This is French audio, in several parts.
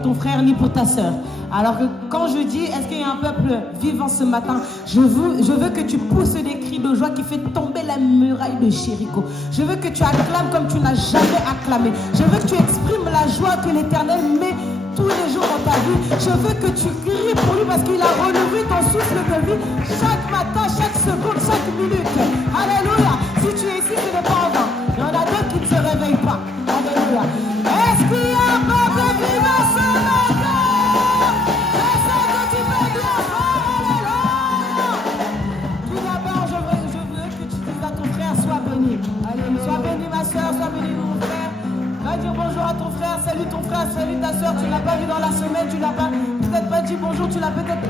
pour ton frère ni pour ta soeur. Alors que quand je dis, est-ce qu'il y a un peuple vivant ce matin, je veux que tu pousses des cris de joie qui fait tomber la muraille de Jéricho. Je veux que tu acclames comme tu n'as jamais acclamé. Je veux que tu exprimes la joie que l'Éternel met tous les jours dans ta vie. Je veux que tu cries pour lui parce qu'il a renouvelé ton souffle de vie chaque matin, chaque seconde, chaque minute. Alléluia. Si tu es ici, ce n'est pas en vain. Il y en a d'autres qui ne se réveillent pas. Alléluia. Est-ce qu'il y a un peuple vivant ce matin? Je sais que tu peux dire Alléluia. Tout d'abord, je veux que tu dises à ton frère, sois béni. Alléluia. Sois béni ma soeur, sois béni mon frère. Va dire bonjour à ton frère, salue ta soeur, tu ne l'as pas vu dans la semaine, tu l'as pas peut-être pas dit bonjour, tu l'as peut-être...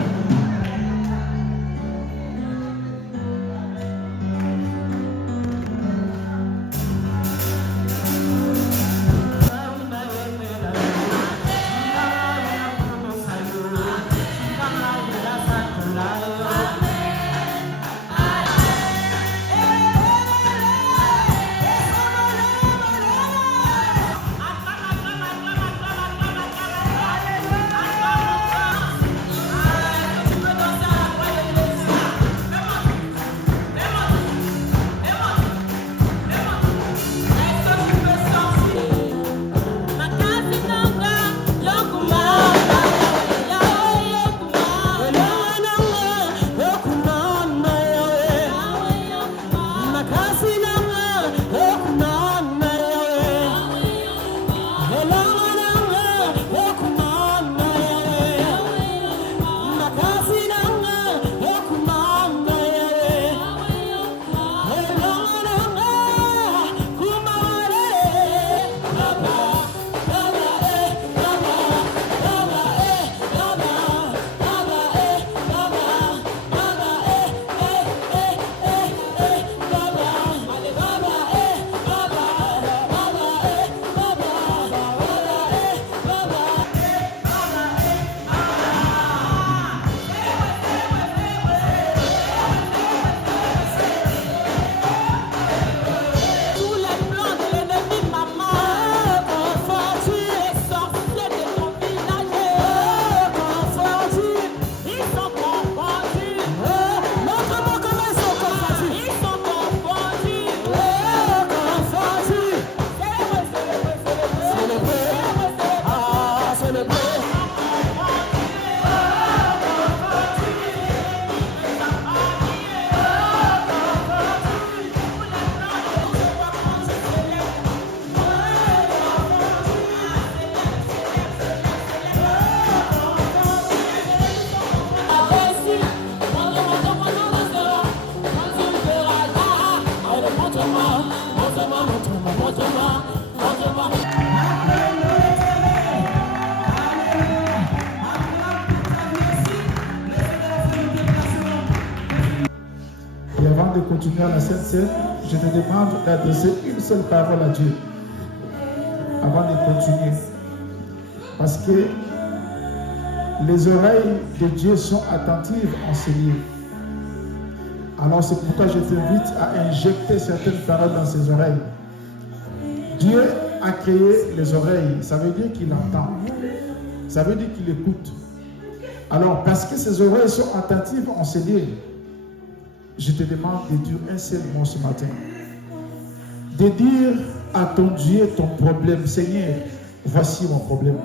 De continuer à la Sainte Seine, je te demande d'adresser une seule parole à Dieu avant de continuer. Parce que les oreilles de Dieu sont attentives en ce lieu. Alors c'est pourquoi je t'invite à injecter certaines paroles dans ses oreilles. Dieu a créé les oreilles, ça veut dire qu'il entend. Ça veut dire qu'il écoute. Alors parce que ses oreilles sont attentives en ce lieu, je te demande de dire un seul mot ce matin. De dire à ton Dieu ton problème. Seigneur, voici mon problème.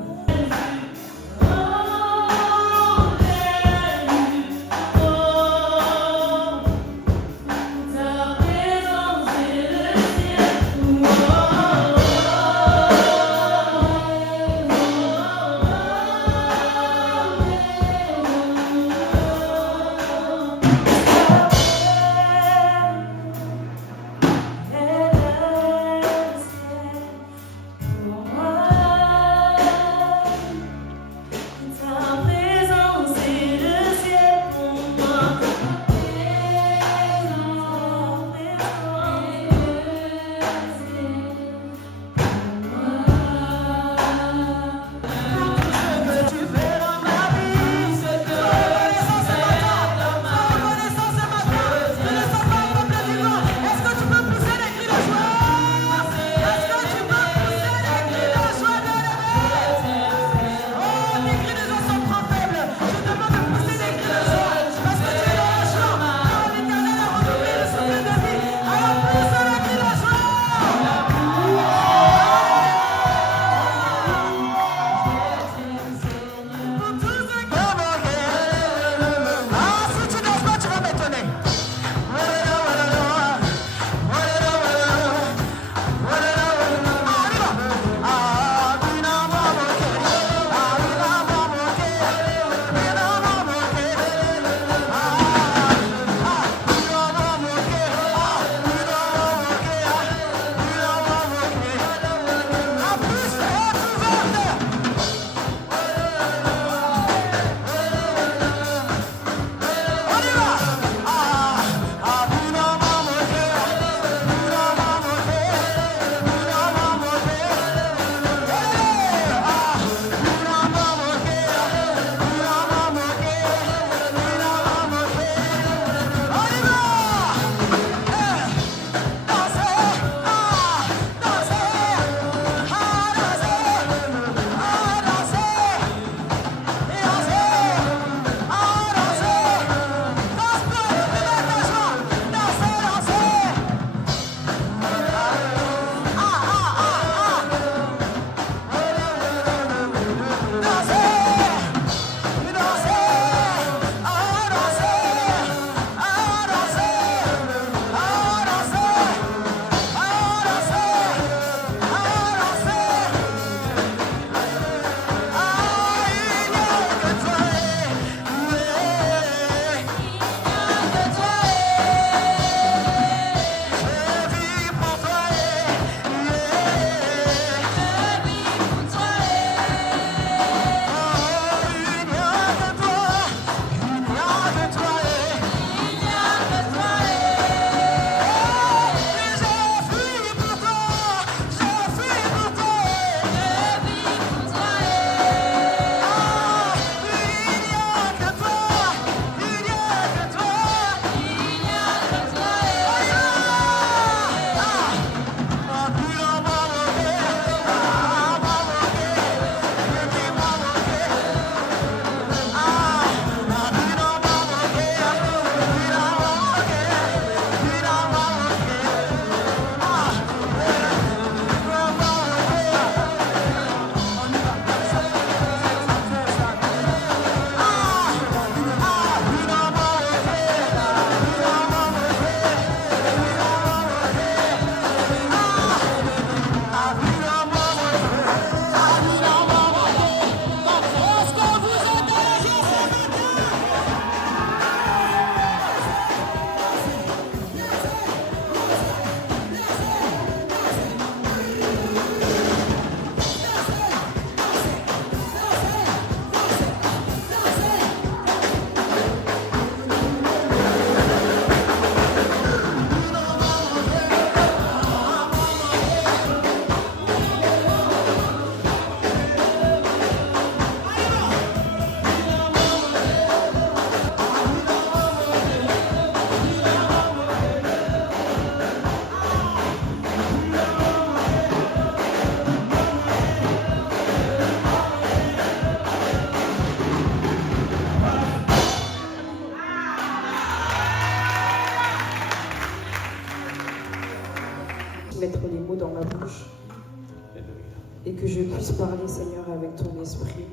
puisse parler, Seigneur, avec ton esprit.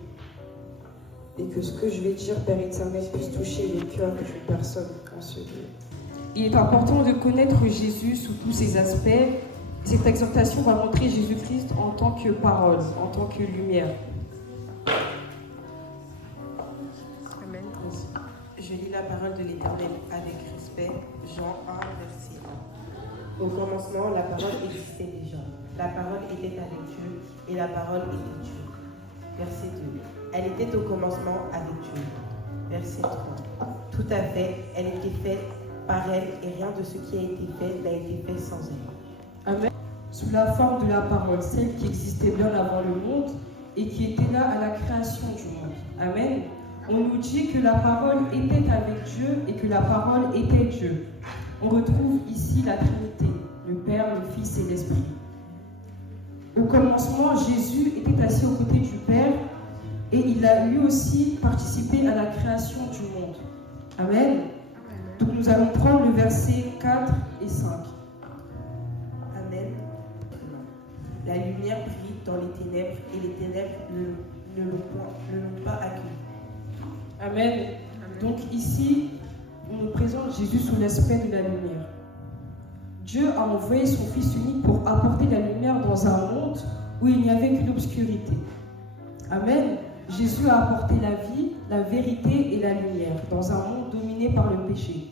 Et que ce que je vais dire, Père éternel, puisse toucher les cœurs d'une personne en ce lieu. Il est important de connaître Jésus sous tous ses aspects. Cette exhortation va montrer Jésus-Christ en tant que parole, en tant que lumière. Amen. Je lis la parole de l'Éternel avec respect. Jean 1, verset 1. Au commencement, la parole existait déjà. La parole était avec Dieu et la parole était Dieu. Verset 2. Elle était au commencement avec Dieu. Verset 3. Tout à fait, elle était faite par elle et rien de ce qui a été fait n'a été fait sans elle. Amen. Sous la forme de la parole, celle qui existait bien avant le monde et qui était là à la création du monde. Amen. On nous dit que la parole était avec Dieu et que la parole était Dieu. On retrouve ici la Trinité, le Père, le Fils et l'Esprit. Au commencement, Jésus était assis aux côtés du Père et il a lui aussi participé à la création du monde. Amen. Donc nous allons prendre le verset 4 et 5. Amen. La lumière brille dans les ténèbres et les ténèbres ne l'ont pas accueilli. Amen. Donc ici, on nous présente Jésus sous l'aspect de la lumière. Dieu a envoyé son Fils unique pour apporter la lumière dans un monde où il n'y avait qu'une obscurité. Amen. Jésus a apporté la vie, la vérité et la lumière dans un monde dominé par le péché.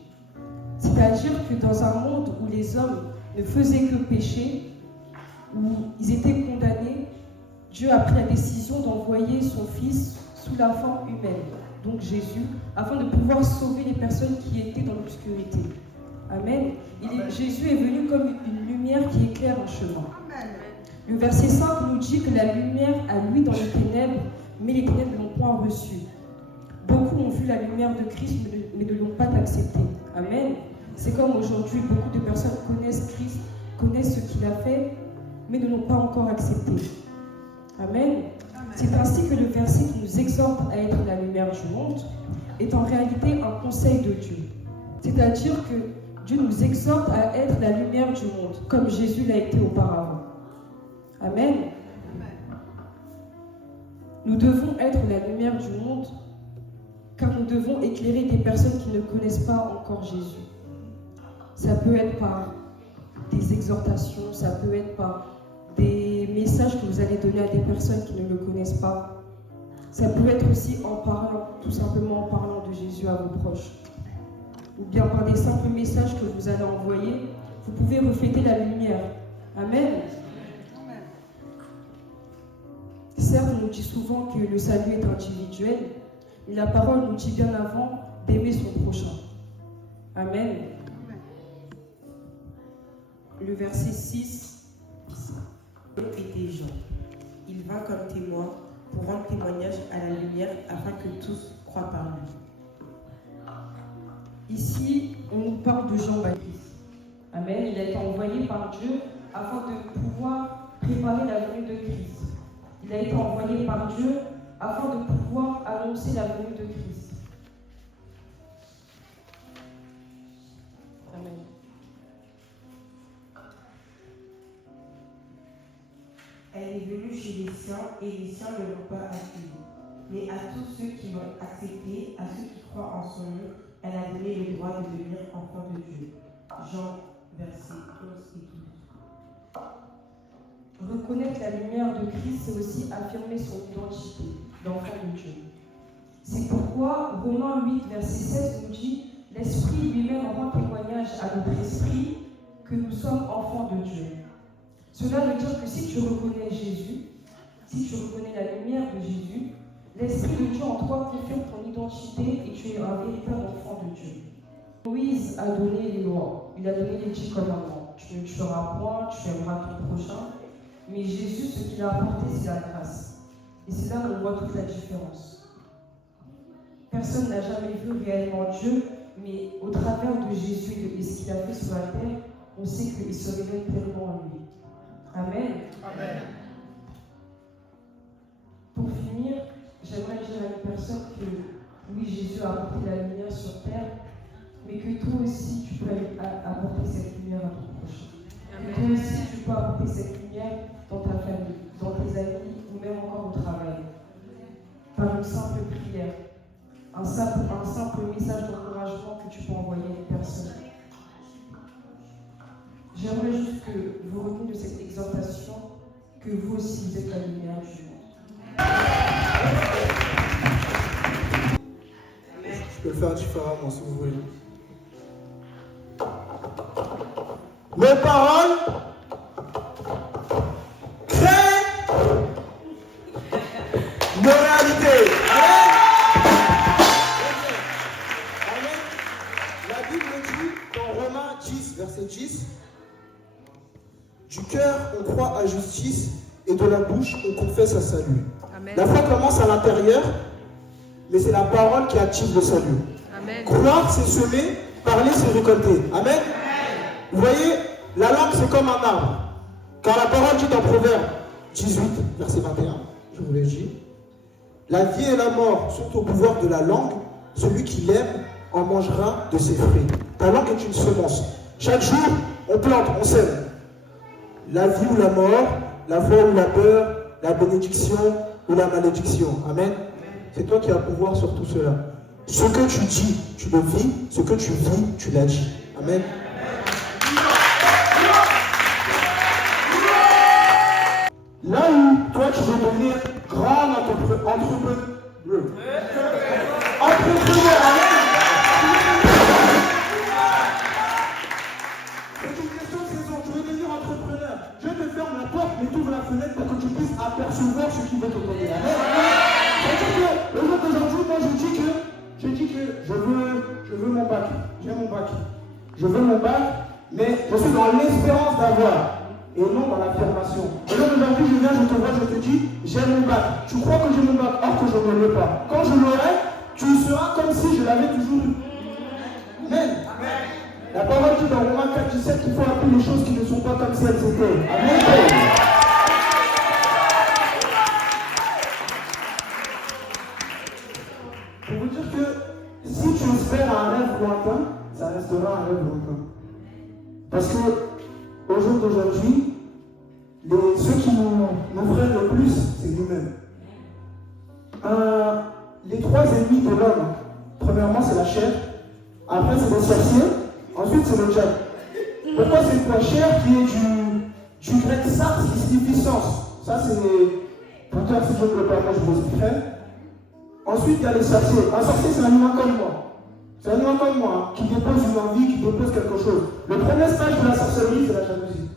C'est-à-dire que dans un monde où les hommes ne faisaient que pécher, où ils étaient condamnés, Dieu a pris la décision d'envoyer son Fils sous la forme humaine, donc Jésus, afin de pouvoir sauver les personnes qui étaient dans l'obscurité. Amen. Jésus est venu comme une lumière qui éclaire un chemin. Le verset 5 nous dit que la lumière a lui dans les ténèbres, mais les ténèbres ne l'ont point reçu. Beaucoup ont vu la lumière de Christ, mais ne l'ont pas accepté. Amen. C'est comme aujourd'hui, beaucoup de personnes connaissent Christ, connaissent ce qu'il a fait, mais ne l'ont pas encore accepté. Amen. C'est ainsi que le verset qui nous exhorte à être la lumière du monde est en réalité un conseil de Dieu. C'est-à-dire que Dieu nous exhorte à être la lumière du monde, comme Jésus l'a été auparavant. Amen. Nous devons être la lumière du monde, car nous devons éclairer des personnes qui ne connaissent pas encore Jésus. Ça peut être par des exhortations, ça peut être par des messages que vous allez donner à des personnes qui ne le connaissent pas. Ça peut être aussi en parlant, tout simplement en parlant de Jésus à vos proches. Ou bien par des simples messages que vous allez envoyer, vous pouvez refléter la lumière. Amen. Certes, on nous dit souvent que le salut est individuel, mais la parole nous dit bien avant d'aimer son prochain. Amen. Le verset 6. Était Jean. Il vint comme témoin pour rendre témoignage à la lumière afin que tous croient par lui. Ici, on nous parle de Jean-Baptiste. Amen. Il a été envoyé par Dieu afin de pouvoir préparer la venue de Christ. Il a été envoyé par Dieu afin de pouvoir annoncer la venue de Christ. Amen. Elle est venue chez les siens et les siens ne l'ont pas accueillie. Mais à tous ceux qui l'ont acceptée, à ceux qui croient en son nom, elle a donné le droit de devenir enfant de Dieu. Jean, versets 11 et 12. Reconnaître la lumière de Christ, c'est aussi affirmer son identité d'enfant de Dieu. C'est pourquoi Romains 8, verset 16 nous dit « L'Esprit lui-même rend témoignage à notre esprit que nous sommes enfants de Dieu ». Cela veut dire que si tu reconnais Jésus, si tu reconnais la lumière de Jésus, l'Esprit de Dieu en toi confirme ton identité et tu es un véritable enfant de Dieu. Moïse a donné les lois, il a donné les 10 commandements. Tu ne tueras point, tu aimeras ton prochain. Mais Jésus, ce qu'il a apporté, c'est la grâce. Et c'est là où on voit toute la différence. Personne n'a jamais vu réellement Dieu, mais au travers de Jésus et ce qu'il a fait sur la terre, on sait qu'il se révèle pleinement en lui. Amen. Amen. Pour finir, j'aimerais dire à une personne que oui, Jésus a apporté la lumière sur terre, mais que toi aussi tu peux apporter cette lumière à ton prochain. Que toi aussi tu peux apporter cette lumière dans ta famille, dans tes amis ou même encore au travail, par une simple prière, un simple message d'encouragement que tu peux envoyer à une personne. J'aimerais juste que vous reteniez de cette exhortation que vous aussi vous êtes la lumière du monde. Je peux le faire différemment si vous voulez. Mes paroles créent nos réalités. Amen. La Bible dit dans Romains 10, verset 10, du cœur on croit à justice et de la bouche on confesse à salut. Amen. La foi commence à l'intérieur, mais c'est la parole qui active le salut. Amen. Croire, c'est semer, parler, c'est récolter. Amen. Amen. Vous voyez, la langue, c'est comme un arbre. Car la parole dit dans Proverbe 18, verset 21, je vous l'ai dit, la vie et la mort sont au pouvoir de la langue. Celui qui l'aime en mangera de ses fruits. Ta langue est une semence. Chaque jour, on plante, on sème. La vie ou la mort, la foi ou la peur, la bénédiction ou la malédiction. Amen. C'est toi qui as pouvoir sur tout cela. Ce que tu dis, tu le vis. Ce que tu vis, tu l'as dit. Amen. Là où toi tu veux devenir grand entrepreneur. C'est une question de saison. Tu veux devenir entrepreneur. Je te ferme la porte, mais tu ouvres la fenêtre pour que tu puisses apercevoir ce qui va te donner. Le jour d'aujourd'hui, moi je dis que je veux mon bac. J'ai mon bac. Je veux mon bac, mais je suis dans l'espérance d'avoir et non dans l'affirmation. Le jour d'aujourd'hui, je viens, je te vois, je te dis, j'ai mon bac. Tu crois que j'ai mon bac, or que je ne l'ai pas. Quand je l'aurai, tu seras comme si je l'avais toujours eu. Amen. La parole dit dans Romains 4, 17 qu'il faut appeler les choses qui ne sont pas comme si elles étaient. Amen. Pour vous dire que si tu espères un rêve lointain, ça restera un rêve lointain. Parce que au jour d'aujourd'hui, ceux qui nous freinent le plus, c'est nous-mêmes. Les trois ennemis de l'homme, premièrement c'est la chair, après c'est les sorciers, ensuite c'est le diable. Pourquoi c'est la chair qui est du grec sars qui signifie sens? Ça c'est les porteurs, si je ne peux pas, moi je vous expliquerai. Ensuite il y a les sorciers. Un sorcier c'est un humain comme moi. C'est un humain comme moi, qui dépose une envie, qui dépose quelque chose. Le premier stage de la sorcellerie, c'est la jalousie.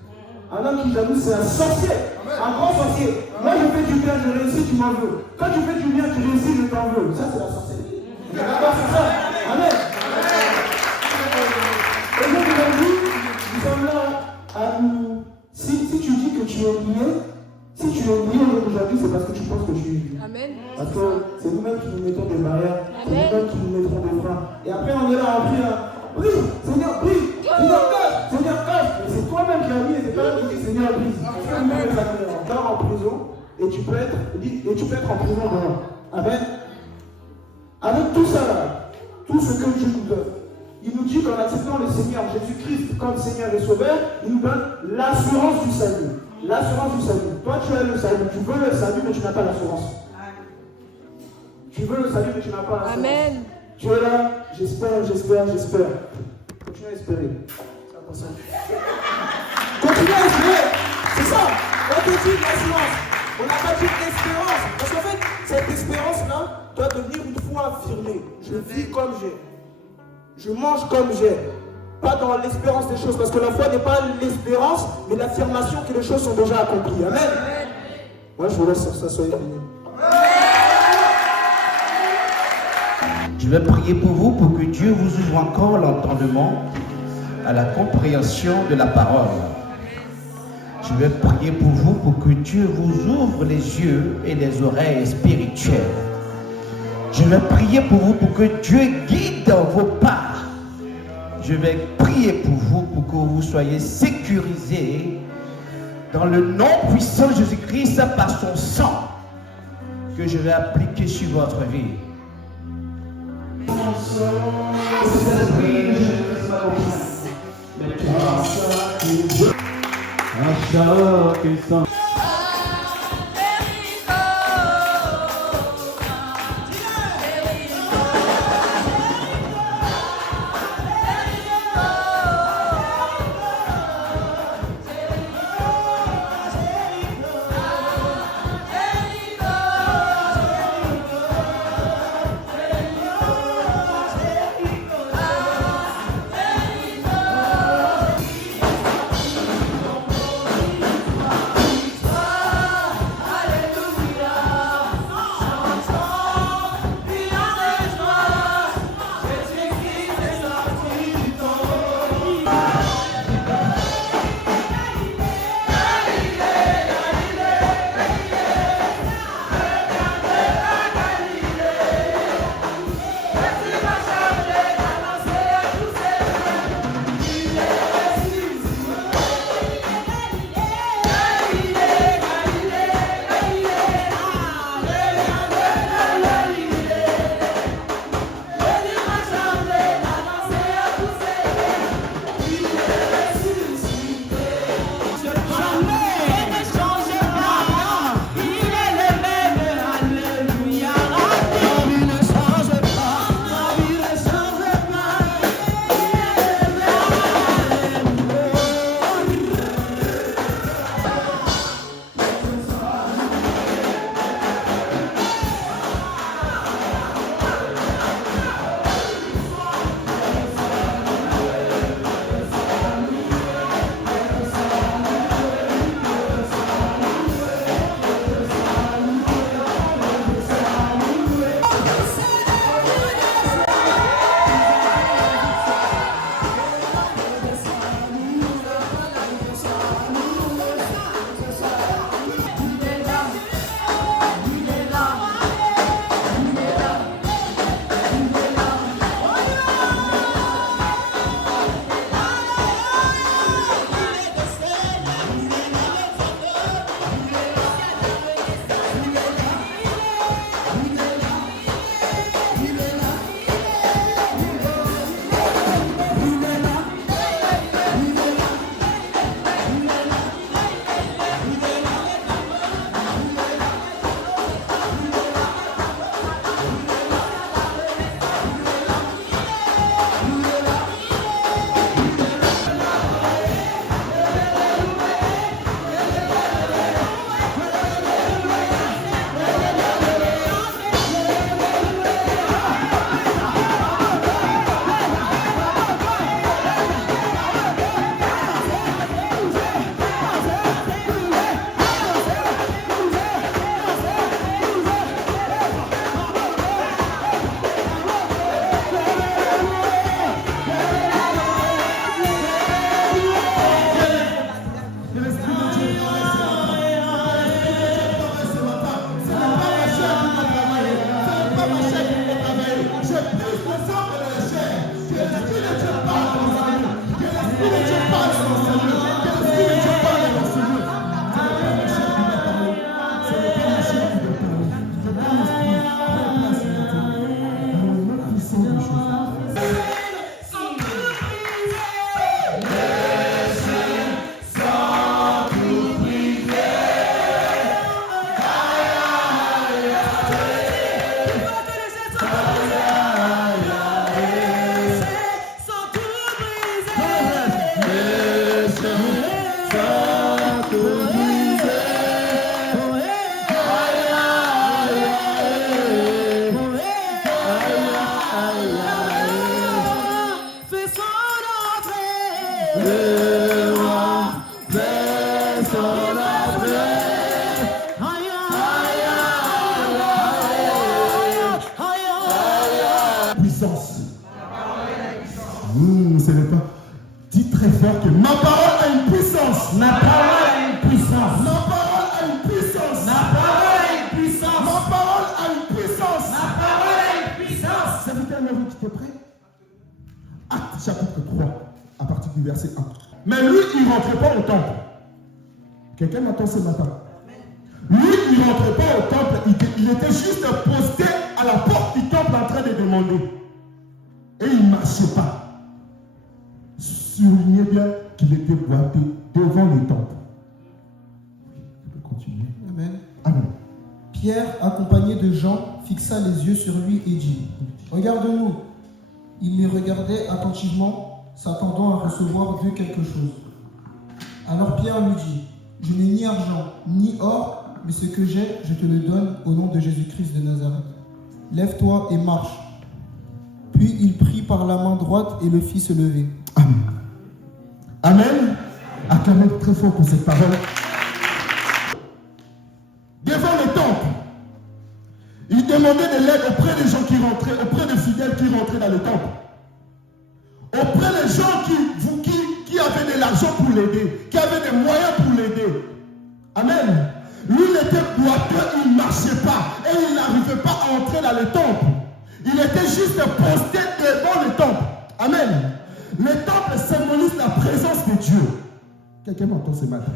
Un homme qui jalouse, c'est un sorcier, un grand sorcier. Moi, je fais du bien, je réussis, tu m'en veux. Toi, tu fais du bien, tu réussis, je t'en veux. Ça, c'est la sorcellerie. On est d'accord sur ça? Amen. Et donc, aujourd'hui, nous sommes là à nous. Si tu dis que tu es lié, si tu es lié aujourd'hui, c'est parce que tu penses que tu es lié. Amen. Parce que c'est nous-mêmes qui nous mettons des barrières, c'est nous-mêmes qui nous mettrons des freins. Et après, on est là à prier. Brise, Seigneur, brise. Seigneur, cache, Seigneur, cache. Mais c'est toi-même qui as mis, et c'est toi-même qui dis, Seigneur, brise. Tu peux être encore en prison, et tu peux être en prison dehors. Amen. Avec tout ça là, tout ce que Dieu nous donne, il nous dit qu'en acceptant le Seigneur Jésus-Christ comme Seigneur et Sauveur, il nous donne l'assurance du salut. L'assurance du salut. Toi, tu as le salut. Tu veux le salut, mais tu n'as pas l'assurance. Tu veux le salut, mais tu n'as pas l'assurance. Amen. Tu es là, j'espère. Continue à espérer. Continue à espérer. C'est ça. On te dit l'assurance. On n'a pas dit l'espérance. Parce qu'en fait, cette espérance-là doit devenir une foi affirmée. Je vis comme j'ai. Je mange comme j'ai. Pas dans l'espérance des choses. Parce que la foi n'est pas l'espérance, mais l'affirmation que les choses sont déjà accomplies. Amen. Moi, je vous laisse sur ça. Soyez bénis. Je vais prier pour vous pour que Dieu vous ouvre encore l'entendement à la compréhension de la parole. Je vais prier pour vous pour que Dieu vous ouvre les yeux et les oreilles spirituelles. Je vais prier pour vous pour que Dieu guide vos pas. Je vais prier pour vous pour que vous soyez sécurisés dans le nom puissant de Jésus-Christ par son sang que je vais appliquer sur votre vie. À chaque instant. Sans tout briser. Sans tout briser. Fais son entrée. Le roi fait son entrée. Aïe, Puissance. Ce n'est pas. Dis très fort que ma parole a une puissance. Ma parole a une puissance. Ma parole a une puissance. Ma parole a une puissance. Ma parole a une puissance. Ma parole a une puissance. Serviteur Mary, tu es prêt? Acte chapitre 3, à partir du verset 1. Mais lui, il ne rentrait pas au temple. Quelqu'un m'entend ce matin? Lui, il ne rentrait pas au temple. Il était juste posté à la porte du temple en train de demander. Et il ne marchait pas. Soulignez bien qu'il était boité devant le temple. Je peux continuer. Amen. Amen. Pierre, accompagné de Jean, fixa les yeux sur lui et dit, regarde-nous. Il les regardait attentivement, s'attendant à recevoir d'eux quelque chose. Alors Pierre lui dit, je n'ai ni argent, ni or, mais ce que j'ai, je te le donne au nom de Jésus-Christ de Nazareth. Lève-toi et marche. Puis il prit par la main droite et le fit se lever. Amen. Amen. Acclamez très fort pour cette parole. Devant le temple, il demandait de l'aide auprès des gens qui rentraient, auprès des fidèles qui rentraient dans le temple. Auprès des gens qui avaient de l'argent pour l'aider, qui avaient des moyens pour l'aider. Amen. Lui, il était boiteux, il ne marchait pas et il n'arrivait pas à entrer dans le temple. Il était juste posté devant le temple. Amen. Le temple symbolise la présence de Dieu. Quelqu'un m'entend ce matin?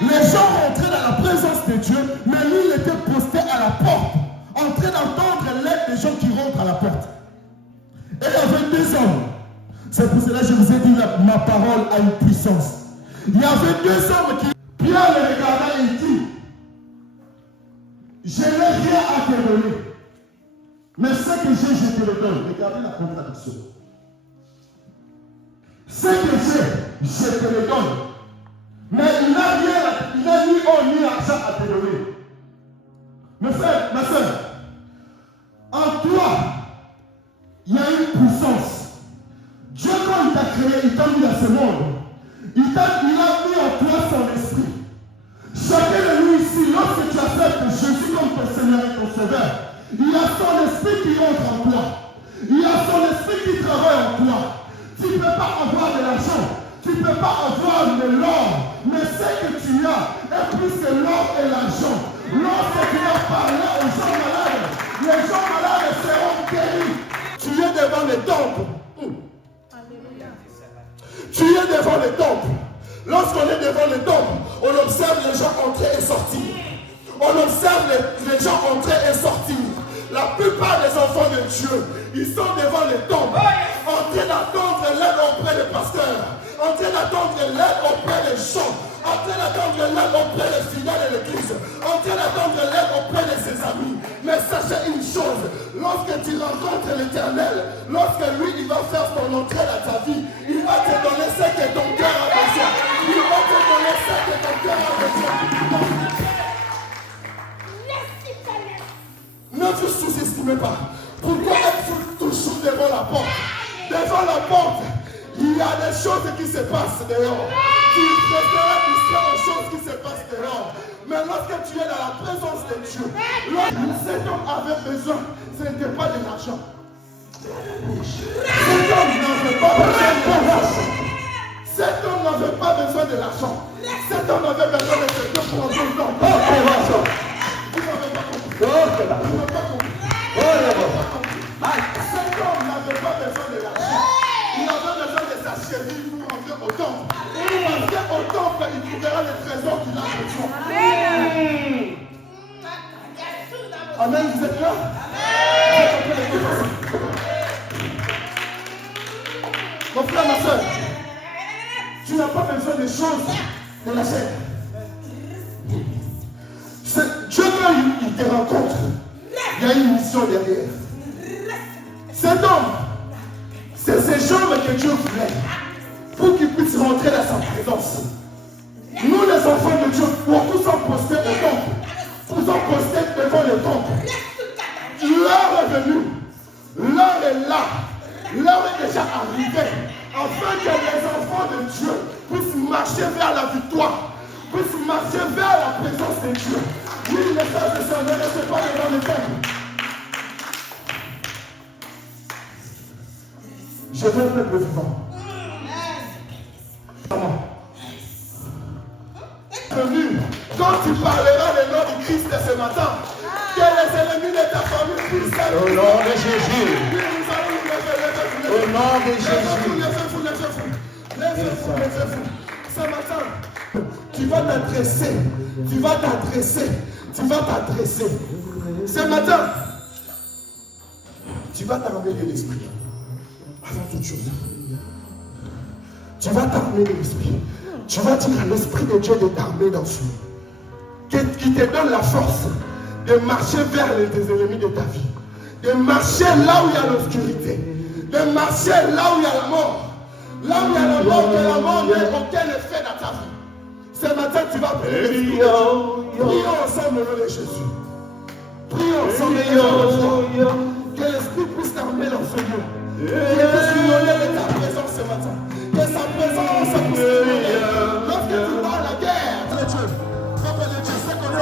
Les gens rentraient dans la présence de Dieu, mais lui, il était posté à la porte, en train d'entendre l'aide des gens qui rentrent à la porte. Et il y avait deux hommes. C'est pour cela que je vous ai dit que ma parole a une puissance. Il y avait deux hommes qui... Pierre le regarda et il dit, je n'ai rien à te donner, mais ce que j'ai, je te le donne. Regardez la contradiction. Ce que j'ai, je te le donne. Mais il n'a rien, il n'a ni or ni argent à te donner. Mes frères, ma soeur, en toi, il y a une puissance. Dieu, quand il t'a créé, il t'a mis dans ce monde. Il a mis en toi son esprit. Chacun de nous ici, lorsque tu acceptes Jésus comme ton Seigneur et ton Sauveur, il a son esprit qui entre en toi. Il a son esprit qui travaille en toi. Tu ne peux pas avoir de l'argent. Tu ne peux pas avoir de l'or. Mais ce que tu as est plus que l'or et l'argent. Lorsque tu vas parler aux gens malades, les gens malades seront guéris. Tu es devant le temple. Tu es devant le temple. Lorsqu'on est devant le temple, on observe les gens entrer et sortir. On observe les gens entrer et sortir. La plupart des enfants de Dieu, ils sont devant le temple, en train d'attendre l'aide auprès des pasteurs, en train d'attendre l'aide auprès des gens, en train d'attendre l'aide auprès des fidèles de l'église, en train d'attendre l'aide auprès de ses amis. Mais sachez une chose, lorsque tu rencontres l'Éternel, lorsque lui, il va faire ton entrée dans ta vie, il va te donner ce que ton cœur a besoin. Il va te donner ce que ton cœur a besoin. Ne vous sous-estimez pas. Pourquoi êtes-vous toujours devant la porte? Devant la porte, il y a des choses qui se passent dehors. Tu préfères distraire aux choses qui se passent dehors. Mais lorsque tu es dans la présence de Dieu, lorsque cet homme avait besoin, ce n'était pas de l'argent. Cet homme n'avait pas besoin de l'argent. Cet homme n'avait pas besoin de l'argent. Cet homme avait besoin de ce Dieu pour un bon temps. Vous n'avez pas compris. Vous n'avez pas compris. Cet homme n'avait pas besoin de l'argent. Il avait besoin de sa chérie pour rentrer au temple. Parce qu'au temple, il trouvera les trésors qu'il a besoin. Amen, vous êtes là? Mon frère, ma soeur, tu n'as pas besoin des choses de la chair. Dieu, quand il te rencontre, il y a une mission derrière. Cet homme, c'est ces jambes que Dieu voulait pour qu'ils puissent rentrer dans sa présence. Nous, les enfants de Dieu, pour tous en poster au temple, tous en poster devant le temple. L'heure est venue, l'heure est là, l'heure est déjà arrivée, afin que les enfants de Dieu puissent marcher vers la victoire, puissent marcher vers la présence de Dieu. Oui, les frères et sœurs, ne restez pas devant le temple. Je veux un peuple vivant. Quand tu parleras le nom du Christ de ce matin, que les ennemis de ta famille puissent aller. Au nom de Jésus. Au nom de Jésus. Lèvez-vous. Ce matin, tu vas t'adresser. Tu vas t'adresser. Tu vas t'adresser. Ce matin, tu vas t'armer de l'esprit. Avant toute chose. Tu vas t'armer de l'esprit. Tu vas dire à l'Esprit de Dieu de t'armer dans ce monde. Qui te donne la force de marcher vers tes ennemis de ta vie. De marcher là où il y a l'obscurité. De marcher là où il y a la mort. Là où il y a la mort, que la mort n'ait aucun effet dans ta vie. Ce matin, tu vas prier. Prions ensemble au nom de Jésus. Prions ensemble au nom de Jésus. Que l'Esprit puisse t'armer dans ce lieu. Que puisse nous donner de ta présence ce matin. Que sa présence puisse nous donner. Lorsque tu vas à la guerre, de Dieu, peuple de Dieu, c'est qu'on a.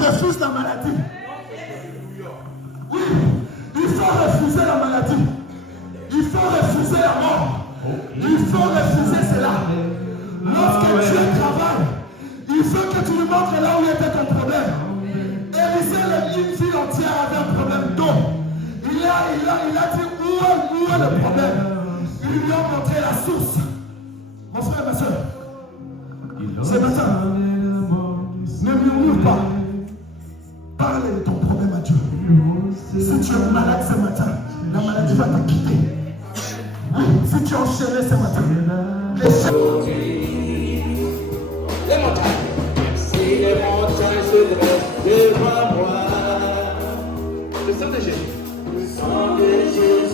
Refuse la maladie. Oui, il faut refuser la maladie. Il faut refuser la mort. Il faut refuser cela. Lorsque Dieu travaille, il faut que tu lui montres là où était ton problème. Élisée, une ville entière avait un problème d'eau. Il a dit où est le problème. Il lui a montré la source. Mon frère, ma soeur, ce matin, ne murmure pas. Parle de ton problème à Dieu. Si tu es malade ce matin, la maladie va te quitter. Si tu es enchaîné ce matin, les montagnes. Si les montagnes se dressent devant moi, le sang de Jésus. Le sang de Jésus.